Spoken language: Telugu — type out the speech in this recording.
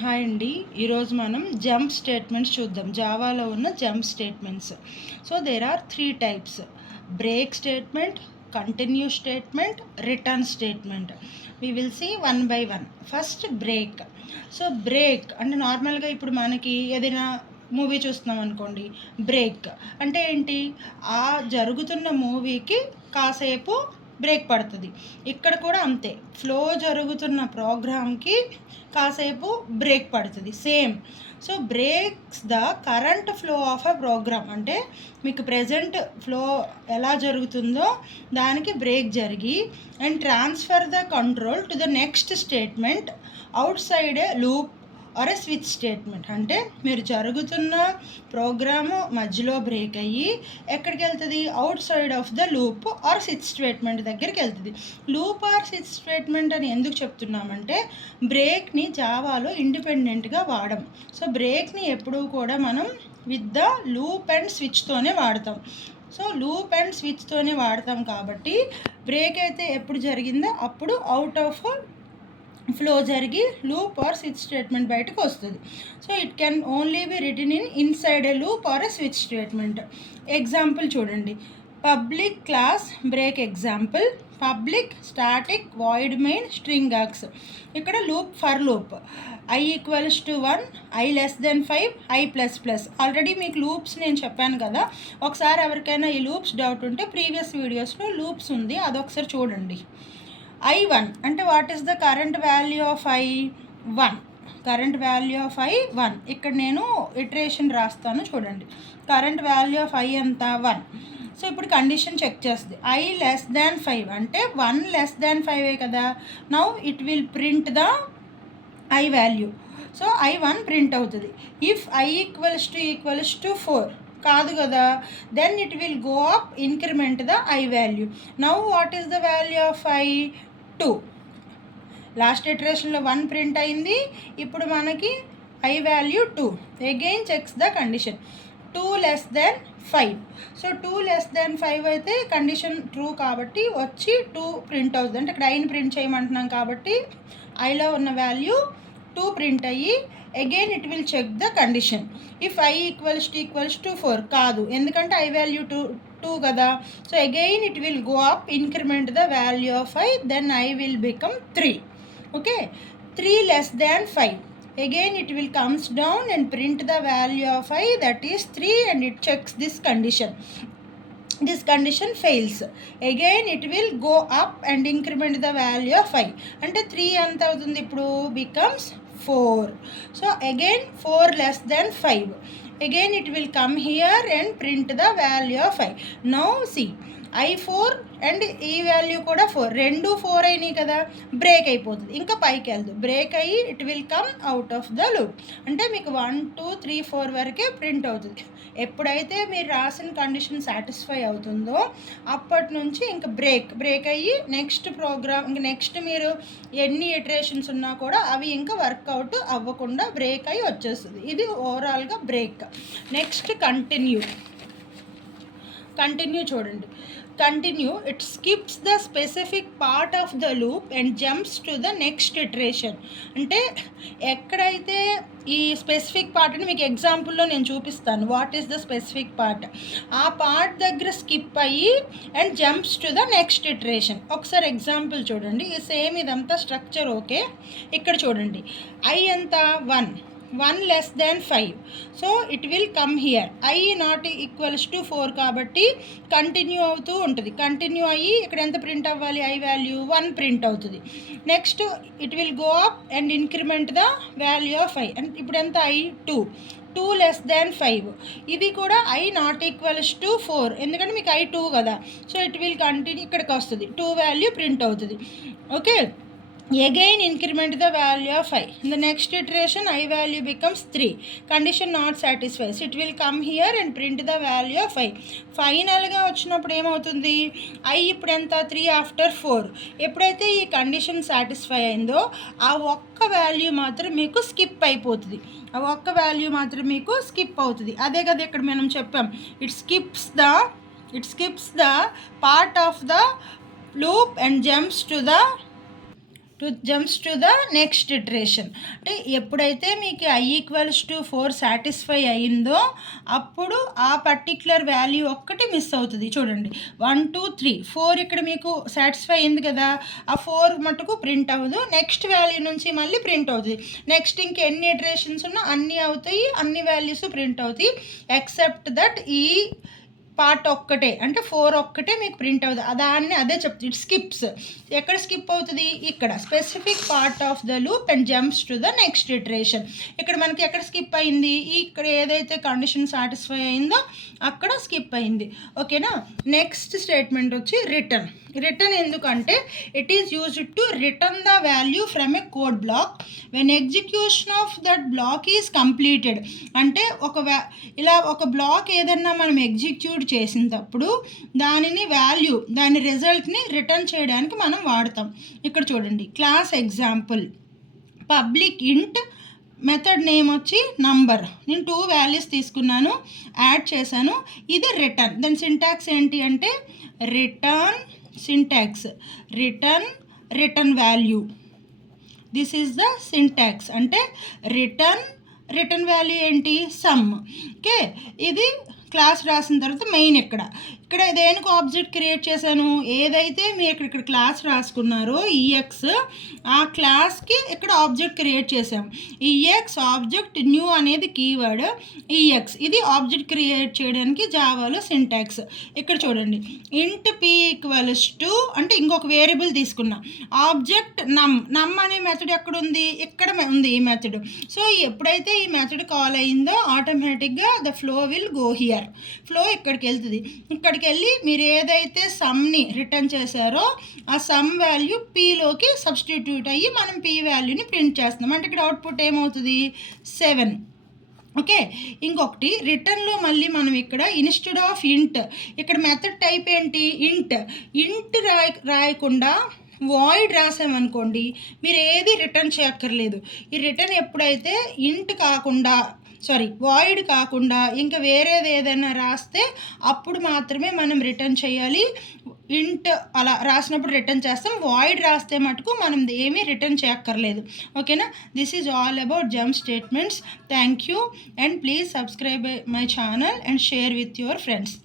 హాయ్ అండి. ఈరోజు మనం జంప్ స్టేట్మెంట్స్ చూద్దాం. జావాలో ఉన్న jump statements. So there are 3 types: break statement, continue statement, return statement. We will see one by one. First break. So break అంటే నార్మల్గా ఇప్పుడు మనకి ఏదైనా మూవీ చూస్తున్నాం అనుకోండి, బ్రేక్ అంటే ఏంటి? ఆ జరుగుతున్న మూవీకి కాసేపు బ్రేక్ పడుతుంది. ఇక్కడ కూడా అంతే, ఫ్లో జరుగుతున్న ప్రోగ్రామ్కి కాసేపు బ్రేక్ పడుతుంది, same. So breaks the current flow of a program. అంటే మీకు ప్రజెంట్ ఫ్లో ఎలా జరుగుతుందో దానికి బ్రేక్ జరిగి and transfer the control to the next statement outside a loop or a switch statement. అంటే మీరు జరుగుతున్న ప్రోగ్రాము మధ్యలో బ్రేక్ అయ్యి ఎక్కడికి వెళ్తుంది? Outside of the loop or switch statement దగ్గరికి వెళ్తుంది. లూప్ ఆర్ స్విచ్ స్టేట్మెంట్ అని ఎందుకు చెప్తున్నామంటే బ్రేక్ని జావాలో ఇండిపెండెంట్గా వాడడం. సో బ్రేక్ని ఎప్పుడూ కూడా మనం విత్ ద లూప్ అండ్ స్విచ్తోనే వాడతాం. సో లూప్ అండ్ స్విచ్తోనే వాడతాం కాబట్టి బ్రేక్ అయితే ఎప్పుడు జరిగిందో అప్పుడు అవుట్ ఆఫ్ ఫ్లో జరిగి లూప్ ఆర్ స్విచ్ స్టేట్మెంట్ బయటకు వస్తుంది. So it can only be written inside a loop or a switch statement. Example చూడండి. Public class break example: public static void main string args. ఇక్కడ loop for loop i equals to 1, i less then 5, i plus plus. Already మీకు లూప్స్ నేను చెప్పాను కదా. ఒకసారి ఎవరికైనా ఈ లూప్స్ డౌట్ ఉంటే ప్రీవియస్ వీడియోస్లో లూప్స్ ఉంది, అదొకసారి చూడండి. I1 అంటే what is the current value of I1? Current value of I1. ఇక్కడ నేను ఇటరేషన్ రాస్తాను చూడండి. కరెంట్ వాల్యూ ఆఫ్ I ఎంత? 1. సో ఇప్పుడు కండిషన్ చెక్ చేస్తుంది. I లెస్ దాన్ 5 అంటే 1 లెస్ దాన్ 5 కదా. Now it will print the I value. So I1 print అవుతుంది. ఇఫ్ I ఈక్వల్స్ టు 4 కాదు కదా, then it will go up, increment the I value. Now what is the value of I2? Last ఇటరేషన్లో 1 ప్రింట్ అయింది, ఇప్పుడు మనకి I value 2. Again checks the condition. 2 less then 5. So 2 less then 5 అయితే కండిషన్ ట్రూ కాబట్టి వచ్చి 2 ప్రింట్ అవుతుంది. అంటే ఇక్కడ ఐని ప్రింట్ చేయమంటున్నాం కాబట్టి ఐలో ఉన్న వాల్యూ 2 ప్రింట్ అయ్యి again it will check the condition. If I equals to 4 కాదు, ఎందుకంటే I వాల్యూ 2 కదా. So again it will go up, increment the value of I, then I will become 3. Okay, 3 less than 5. Again it will comes down and print the value of I, that is 3, and it checks this condition. This condition fails. Again it will go up and increment the value of I. అంటే 3 ఎంత అవుతుంది ఇప్పుడు? becomes 4. So again 4 less than 5. Again it will come here and print the value of I. Now see, I4 and ఈ వాల్యూ కూడా 4, రెండు 4 అయినాయి కదా, బ్రేక్ అయిపోతుంది, ఇంకా పైకి వెళ్దు, బ్రేక్ అయ్యి it will come out of the loop. అంటే మీకు 1 2 3 4 వరకే ప్రింట్ అవుతుంది. ఎప్పుడైతే మీరు రాసిన కండిషన్ సాటిస్ఫై అవుతుందో అప్పటి నుంచి ఇంకా బ్రేక్ అయ్యి నెక్స్ట్ ప్రోగ్రామ్, ఇంకా నెక్స్ట్ మీరు ఎన్ని ఇటరేషన్స్ ఉన్నా కూడా అవి ఇంకా వర్కౌట్ అవ్వకుండా బ్రేక్ అయ్యి వచ్చేస్తుంది. ఇది ఓవరాల్గా బ్రేక్. నెక్స్ట్ కంటిన్యూ చూడండి. Continue, it skips the specific part of the loop and jumps to the next iteration. అంటే ఎక్కడైతే ఈ స్పెసిఫిక్ పార్ట్ అని మీకు ఎగ్జాంపుల్లో నేను చూపిస్తాను. What is the specific part? ఆ పార్ట్ దగ్గర స్కిప్ అయ్యి and jumps to the next iteration. ఒకసారి ఎగ్జాంపుల్ చూడండి. ఈ సేమ్ ఇదంతా స్ట్రక్చర్ ఓకే. ఇక్కడ చూడండి, I ఎంత? 1 less than 5. So it will come here. I not equals to 4 కాబట్టి కంటిన్యూ అవుతూ ఉంటుంది. కంటిన్యూ అయ్యి ఇక్కడ ఎంత ప్రింట్ అవ్వాలి? I వాల్యూ 1 ప్రింట్ అవుతుంది. Next it will go up and increment the value of I. And ఇప్పుడు ఎంత? I2 less than 5. ఇది కూడా I నాట్ ఈక్వల్స్ టు 4, ఎందుకంటే మీకు I2 కదా. సో ఇట్ విల్ కంటిన్యూ, ఇక్కడికి వస్తుంది, 2 వాల్యూ ప్రింట్ అవుతుంది. Okay, again increment the value of I. In the next iteration I value becomes 3. Condition not satisfies. It will come here and print the value of I. ఫైనల్గా వచ్చినప్పుడు ఏమవుతుంది? I ఇప్పుడు ఎంత? 3 ఆఫ్టర్ 4. ఎప్పుడైతే ఈ కండిషన్ సాటిస్ఫై అయిందో ఆ ఒక్క వాల్యూ మాత్రం మీకు స్కిప్ అయిపోతుంది. ఆ ఒక్క వాల్యూ మాత్రం మీకు స్కిప్ అవుతుంది. అదే కదా ఇక్కడ మనం చెప్పాం, it skips the part of the loop and jumps to jumps to the next iteration. అంటే ఎప్పుడైతే మీకు i = 4 సాటిస్ఫై అయిందో అప్పుడు ఆ పర్టిక్యులర్ వాల్యూ ఒక్కటి మిస్ అవుతుంది. చూడండి 1 2 3 4 ఇక్కడ మీకు సాటిస్ఫై అయింది కదా, ఆ 4 మటుకు ప్రింట్ అవ్వదు. నెక్స్ట్ వాల్యూ నుంచి మళ్ళీ ప్రింట్ అవుతుంది. నెక్స్ట్ ఇంకెన్ని ఇటరేషన్స్ ఉన్నా అన్నీ అవుతాయి, అన్ని వాల్యూస్ ప్రింట్ అవుతాయి ఎక్సెప్ట్ దట్ ఈ పార్ట్ ఒక్కటే, అంటే 4 ఒక్కటే మీకు ప్రింట్ అవుతుంది. దాన్ని అదే చెప్తుంది, ఇట్ స్కిప్స్. ఎక్కడ స్కిప్ అవుతుంది? ఇక్కడ specific part of the loop and jumps to the next iteration. ఇక్కడ మనకి ఎక్కడ స్కిప్ అయింది? ఇక్కడ ఏదైతే కండిషన్ సాటిస్ఫై అయిందో అక్కడ స్కిప్ అయింది. ఓకేనా. నెక్స్ట్ స్టేట్మెంట్ వచ్చి రిటర్న్. రిటర్న్ ఎందుకంటే it is used to return the value from a code block when execution of that block is completed. అంటే ఇలా ఒక బ్లాక్ ఏదన్నా మనం ఎగ్జిక్యూట్ చేసినప్పుడు దాని రిజల్ట్ని రిటర్న్ చేయడానికి మనం వాడతాం. ఇక్కడ చూడండి క్లాస్ ఎగ్జాంపుల్ పబ్లిక్ ఇంట్, మెథడ్ నేమ్ వచ్చి నంబర్. నేను 2 వాల్యూస్ తీసుకున్నాను, యాడ్ చేశాను. ఇది రిటర్న్. దాని సింటాక్స్ ఏంటి అంటే return syntax return value. This is the syntax. అంటే రిటర్న్ వాల్యూ ఏంటి? సమ్. ఓకే. ఇది క్లాస్ రాసిన తర్వాత మెయిన్ ఇక్కడ దేనికి ఆబ్జెక్ట్ క్రియేట్ చేశాను? ఏదైతే మీరు ఇక్కడ క్లాస్ రాసుకున్నారో ఈఎక్స్, ఆ క్లాస్కి ఇక్కడ ఆబ్జెక్ట్ క్రియేట్ చేసాము. ఈఎక్స్ ఆబ్జెక్ట్ న్యూ అనేది కీవర్డ్, ఈఎక్స్ ఇది ఆబ్జెక్ట్ క్రియేట్ చేయడానికి జావాలో సింటాక్స్. ఇక్కడ చూడండి ఇంట్ p = అంటే ఇంకొక వేరియబుల్ తీసుకున్నా, ఆబ్జెక్ట్ నమ్ అనే మెథడ్ ఎక్కడ ఉంది? ఇక్కడ ఉంది ఈ మెథడ్. సో ఎప్పుడైతే ఈ మెథడ్ కాల్ అయిందో ఆటోమేటిక్గా the flow will go here. Flow ఇక్కడికి వెళ్తుంది. ఇక్కడికి వెళ్ళి మీరు ఏదైతే సమ్ని రిటర్న్ చేశారో ఆ సమ్ వాల్యూ పీలోకి సబ్స్టిట్యూట్ అయ్యి మనం పీ వాల్యూని ప్రింట్ చేస్తున్నాం. అంటే ఇక్కడ అవుట్పుట్ ఏమవుతుంది? 7. ఓకే. ఇంకొకటి రిటర్న్లో మళ్ళీ మనం ఇక్కడ ఇన్స్టెడ్ ఆఫ్ ఇంట్, ఇక్కడ మెథడ్ టైప్ ఏంటి? ఇంట్ రాయకుండా వాయిడ్ రాసామనుకోండి, మీరు ఏది రిటర్న్ చేయక్కర్లేదు. ఈ రిటర్న్ ఎప్పుడైతే వాయిడ్ కాకుండా ఇంకా వేరేది ఏదైనా రాస్తే అప్పుడు మాత్రమే మనం రిటర్న్ చేయాలి. ఇంట్ అలా రాసినప్పుడు రిటర్న్ చేస్తాం. వాయిడ్ రాస్తే మటుకు మనం ఏమీ రిటర్న్ చేయక్కర్లేదు. ఓకేనా. This is all about jump statements. Thank you and please subscribe my channel and share with your friends.